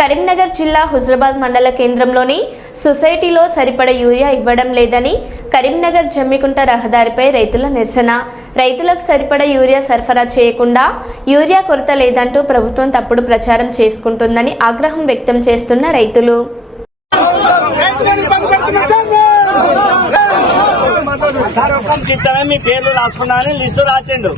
కరీంనగర్ జిల్లా హుజరాబాద్ మండల కేంద్రంలోని సొసైటీలో సరిపడ యూరియా ఇవ్వడం లేదని కరీంనగర్ జమ్మికుంట రహదారిపై రైతుల నిరసన. రైతులకు సరిపడ యూరియా సరఫరా చేయకుండా యూరియా కొరత లేదంటూ ప్రభుత్వం తప్పుడు ప్రచారం చేసుకుంటుందని ఆగ్రహం వ్యక్తం చేస్తున్న రైతులు రైతులను ఇబ్బంది పెడుతున్న చంద్రబాబు. చిత్తమే మీ పేర్లు రాసుకున్నాను లిస్టు రాసిండు.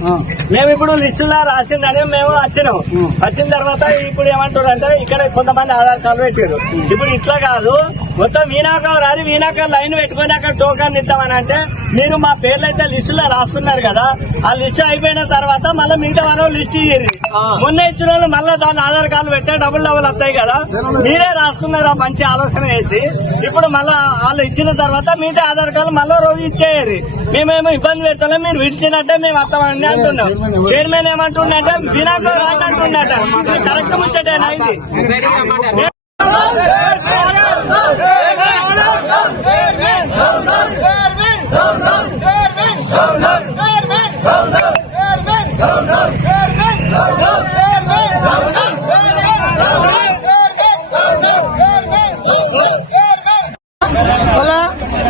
మేము ఇప్పుడు లిస్టులో రాసిందని మేము వచ్చినాం వచ్చిన తర్వాత ఇప్పుడు ఏమంటారు అంటే ఇక్కడ కొంతమంది ఆధార్ కార్డు పెట్టారు ఇప్పుడు ఇట్లా కాదు మొత్తం వీణాక రాని వీణాక లైన్ పెట్టుకొని అక్కడ టోకన్ ఇద్దామని అంటే మీరు మా పేర్లు అయితే లిస్టులో రాసుకున్నారు కదా ఆ లిస్టు అయిపోయిన తర్వాత మళ్ళీ మిగతా వాళ్ళు లిస్ట్ ఇయ్యండి మొన్న ఇచ్చిన వాళ్ళు మళ్ళీ దాని ఆధార్ కార్డు పెట్టే డబుల్ డబుల్ వస్తాయి కదా మీరే రాసుకున్నారు ఆ మంచి ఆలోచన చేసి ఇప్పుడు మళ్ళా వాళ్ళు ఇచ్చిన తర్వాత మిగతా ఆధార్ కార్డు మళ్ళీ రోజు ఇచ్చేయాలి మేమేమో ఇబ్బంది పెడతాం మీరు విడిచినట్టే మేము వస్తామండి అంటున్నాం చైర్మన్ ఏమంటుండంటే వినాక రాని అంటుండట కరెక్ట్ ముచ్చటేనా ఇది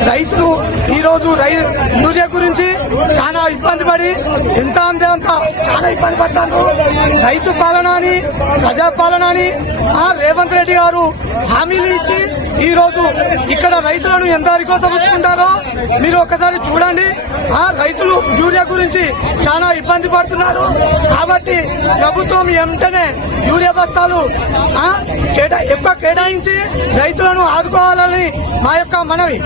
రైతులు ఈ రోజు రై యూరియా గురించి చాలా ఇబ్బంది పడి ఎంత అంతే అంత చాలా ఇబ్బంది పడ్డారు. రైతు పాలన అని ప్రజా పాలన అని ఆ రేవంత్ రెడ్డి గారు హామీలు ఇచ్చి ఈ రోజు ఇక్కడ రైతులను ఎంత కోసం ఉంచుకుంటారో మీరు ఒకసారి చూడండి. ఆ రైతులు యూరియా గురించి చాలా ఇబ్బంది పడుతున్నారు. కాబట్టి ప్రభుత్వం వెంటనే యూరియా బస్తాలు ఎక్కువ కేటాయించి రైతులను ఆదుకోవాలని మా యొక్క మనవి.